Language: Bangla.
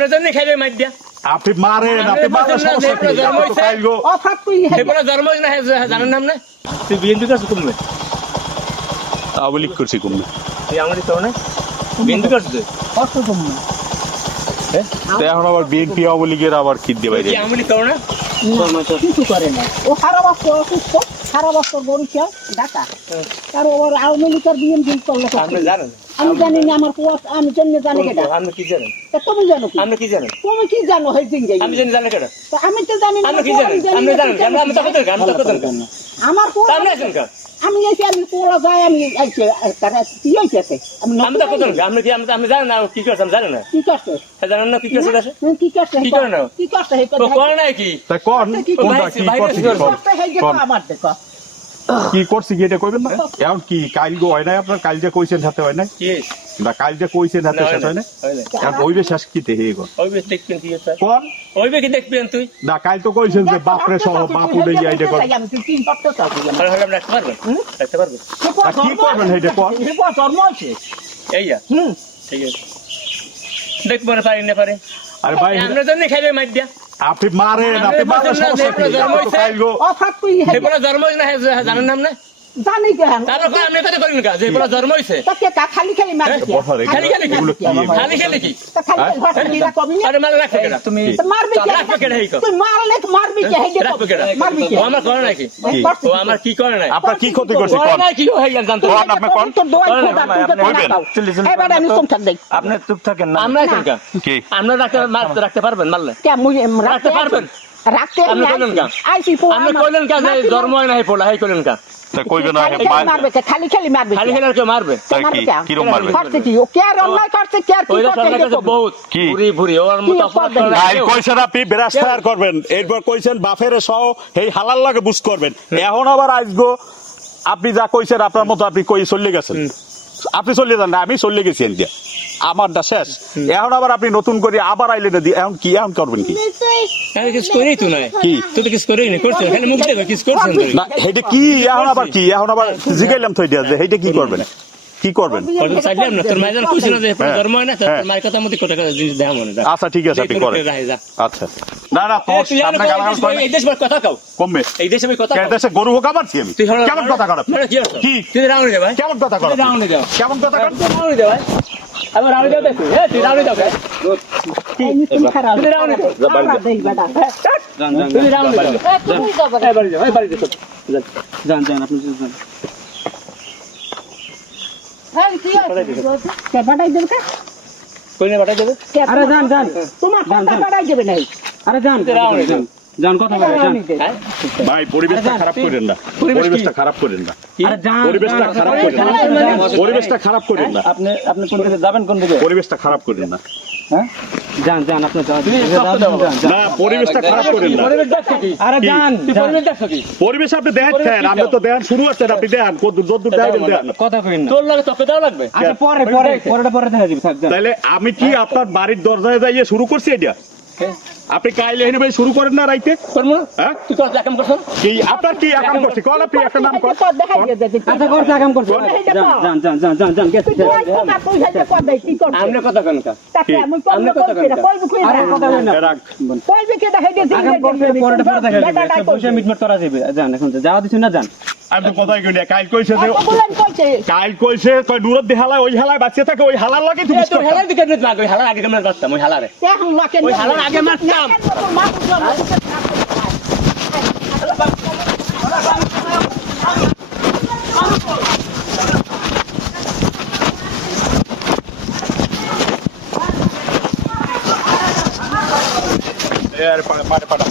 আপনার জন্য খাইবে মাইর দিয়া আপনি মারেন আপনি মারেন সমস্যা কি কাইলগো অফাত তুই এগুলো জন্ম না জানেন নাম না তুই বিএনপি কাছে কমবে আওয়ালিক করছি কমবে তুই আমারই তো না বিএনপি কাছে কত কমবে এখন আবার বিএনপি আওয়ালিকের আবার কি দিয়ে বাইরে আমারই তো না কিছু করে না ও সারা বছর অসুস্থ সারা বছর বরিশাল ঢাকা আর ওর আওয়ামী লীগের বিএনপি করলে আপনি জানেন আমি জানি না আমার পোয়াত আমি জন্য জানি কেটা আপনি কি জানেন তা তুমি জানো কি আপনি কি জানেন তুমি কি জানো এই দিন যাই আমি জানি কেন তা আমি তো জানি না আপনি কি জানেন আপনি জানেন আমি তো কথা আমি তো কথা আমার পোয়া আপনি আছেন কা আমি এসে আমি পোলা যাই আমি আইছে তারা কি হইছে আমি তো কথা আমি কি আমি জানি না কি করছেন জানেন না কি করছে জানেন না কি করছে দাসে কি করছে কি করে না কি করছে তো কোন নাই কি তা কোন কোনটা কি করছি করতে হেই যে আমার দেখো কি করছি কি এটা কইবেন না এখন কি কাইলগো হয় না আপনার কাইল যে কইছেন হাতে হয় না কি না কাইল যে কইছেন হাতে শেষ হয় না এখন ওইবে শেষ কি তে হেগো ওইবে দেখবেন কি এটা কোন ওইবে কি দেখবেন তুই না কাইল তো কইছেন যে বাপরে সহ বাপু দেই আইডা কর আমি তুই কি করতে চাস তাহলে আমরা রাখতে পারবেন রাখতে পারবেন কি করবেন এইটা কোন জন্ম আছে এইয়া ঠিক আছে দেখবো না পারি না পারে আরে ভাই আপনার জন্য খাইবে মাইর দিয়া আপনি মারেন আপনি মারেন সমস্যা কি কাইলগো অফাত তুই এগুলো জন্ম না জানেন নাম না জানি কেন তারপর আমি কথা করেন না যে এগুলো জন্ম হইছে তাকে খালি খালি মারছে খালি খালি কি তা খালি খালি এটা কবি আরে মাল রাখবে কেডা তুমি মারবি কে রাখবে কেডা হেই তুই মারলে মারবি কে হেই রাখবে কেডা মারবি কে ও আমার করে নাকি ও আমার কি করে নাই আপনার কি ক্ষতি করছে করে কোন নাই কি হই গেল জানতো কোন আপনি কোন তোর দোয়াই খোদা তুই তো না দাও এবারে আমি চুপ থাক দেই আপনি চুপ থাকেন না আমরা আছেন কা কি আমরা রাখতে পারবেন মারলে কে মুই রাখতে পারবেন রাখতে আপনি কইলেন কা আইছি পো আপনি কইলেন কা যে জন্ম হয় নাই পোলা হেই কইলেন কা তা কইবে না মারবে কে খালি খালি মারবে খালি খালি কে মারবে কি রকম মারবে করতে কি ও কে আর অন্যায় করতে কে আর কি ওইটা সরকার কাছে করতে বহুত কি? ভুরি ভুরি ওর মত অপরাধ করে কাইল কইছেন আপনি বেরাস ফায়ার করবেন এরপর কইছেন বাফের সহ এই হালাল লাগে বুঝ করবেন এখন আবার আইসগো আপনি যা কইছেন আপনার মতো আপনি কই চলে গেছেন আপনি চলে যান না আমি চলে গেছি এন্ডিয়া আমারটা শেষ এখন আবার আপনি নতুন করে আবার আইলেন এখন কি এখন করবেন কি আমি কিছু করি তো নাই কি তুই তো কিছু করি না করছিস খালি মুখ দেখো কিছু করছিস না হেডে কি এখন আবার কি এখন আবার জিগাইলাম তো এটা যে হেডে কি করবেন কি করবেন কত চাইলাম না তোর মাইজান খুশি না যে জন্ম হয় না তোর মায়ের কথা মধ্যে কত টাকা জিনিস দেয়া মনে আচ্ছা ঠিক আছে আপনি করেন আচ্ছা না না তো আপনি গালাগাল করেন এই দেশ কথা কাও কমবে এই দেশে আমি কথা কেন দেশে গরু হোক আবার আমি কেমন কথা করেন কি তুই রাউন্ড দে ভাই কেমন কথা করেন রাউন্ড দে কেমন কথা করেন রাউন্ড দে ভাই আমি রাউন্ড দে দেখো তুই রাউন্ড দে কি তুমি খারাপ তুই রাউন্ড দে আমরা দেই বেটা জান তুই রাউন্ড দে তুমি যাবে এই বাড়ি দে জান আপনি জান হ্যাঁ কি আছে কে বাটাই দেবে কই না বাটাই দেবে আরে জান তোমার কথা বাটাই দেবে নাই আরে জান জান কথা বলে জান ভাই পরিবেশটা খারাপ করেন না পরিবেশটা খারাপ করেন না আরে জান পরিবেশটা খারাপ করেন না পরিবেশটা খারাপ করেন না আপনি কোন দিকে যাবেন কোন দিকে পরিবেশটা খারাপ করেন না হ্যাঁ জান আপনি যান না পরিবেশটা খারাপ করেন না পরিবেশ দেখছো কি আরে জান পরিবেশ দেখছো কি পরিবেশ আপনি দেখেন আপনি তো দেন শুরু হচ্ছে আপনি দেন কত দূর দেন কথা কইন না তোর লাগে তোকে দাও লাগবে আচ্ছা পরে দেখা দিবি থাক জান তাহলে আমি কি আপনার বাড়ির দরজায় যাইয়ে শুরু করছি এটা আপনি কাইলে এনে ভাই শুরু করেন না রাইতে করব না হ্যাঁ তুই কত কাম করছ কি আপনার কি আকাম করছি কোন আপনি একটা নাম কর দেখাই দে আচ্ছা করছ কাম করছ জান গেছে আমনে কথা কোন কা তাকে আমি কম করছি না কইব কই আরে কথা কই না রাখ কইবে কে দেখাই দে কাম করতে পরে দেখা যাবে বসে মিটমিট করা যাবে জান এখন যাওয়া দিছ না জান আমি তো কথাই কই না কাইল কইছে যে বলেন কইছে কাইল কইছে কই নুরত দি হালা ওই হালায় বাচ্চা থাকে ওই হালার লাগে তুমি তোর হালার দিকে না লাগ ওই হালার আগে কেমন বাচ্চা ওই হালারে এখন লাকে ওই হালার আগে মারতাম এর পাড়া